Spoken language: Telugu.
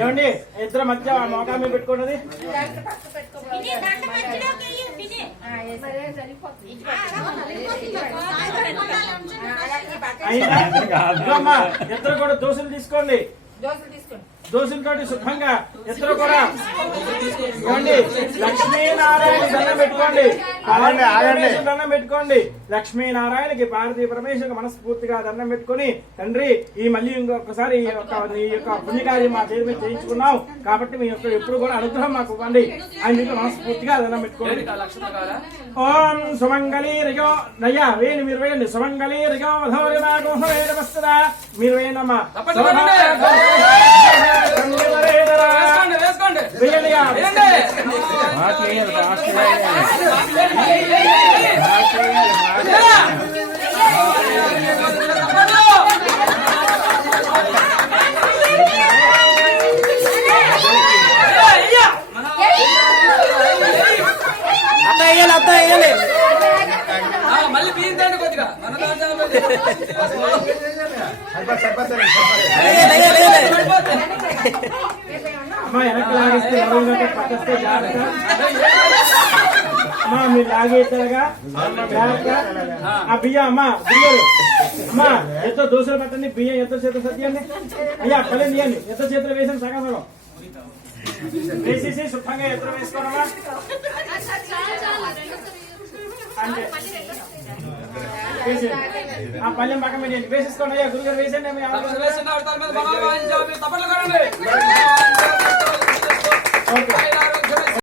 ఏమండి ఇద్దరు మధ్య మోకా మీద పెట్టుకున్నది ఇద్దరు కూడా దోశలు తీసుకోండి దోశలతో శుభ్రంగా ఇద్దరు కూడా ఇవ్వండి. లక్ష్మీనారాయణ దండం పెట్టుకోండి, దండం పెట్టుకోండి. లక్ష్మీనారాయణకి భారతీయ పరమేశ్వరికి మనస్ఫూర్తిగా దండం పెట్టుకుని, తండ్రి ఈ మళ్ళీ ఇంకొకసారి ఈ యొక్క పుణ్యకార్యం మా చేతి మీద చేయించుకున్నాం కాబట్టి మీ యొక్క ఎప్పుడు కూడా అనుగ్రహం మాకు ఇవ్వండి అని మీకు మనస్ఫూర్తిగా దండం పెట్టుకోండి. ఓం సుమంగళీ రిగో నయ్యా వేణి మీరు వేయండి. సుమంగళీ రిగో వధోరిమాగోహవేదమస్తదా మీరు వేయండమ్మా. మళ్ళీ బీందండి కొద్దిగా మన అమ్మా వెనక్కి లాగిస్తే పక్కస్తే జాగ్రత్త. అమ్మా మీరు లాగేస్తారుగా జాగ్రత్త. ఆ బియ్యం అమ్మా బియ్యరు అమ్మా ఎంతో దోశలు పెట్టండి. బియ్యం ఎంతో చేతులు సత్యండి అయ్యా పల్లె తీయండి. ఎంతో చేతులు వేసండి సగం సగం వేసేసి శుభ్రంగా ఎత్తులు వేసుకోనమ్మా. అంటే ఆ పల్లెం పక్కన పెట్టండి వేసేసుకోండి. అయ్యా గురుగారు వేసండి. వేసండి.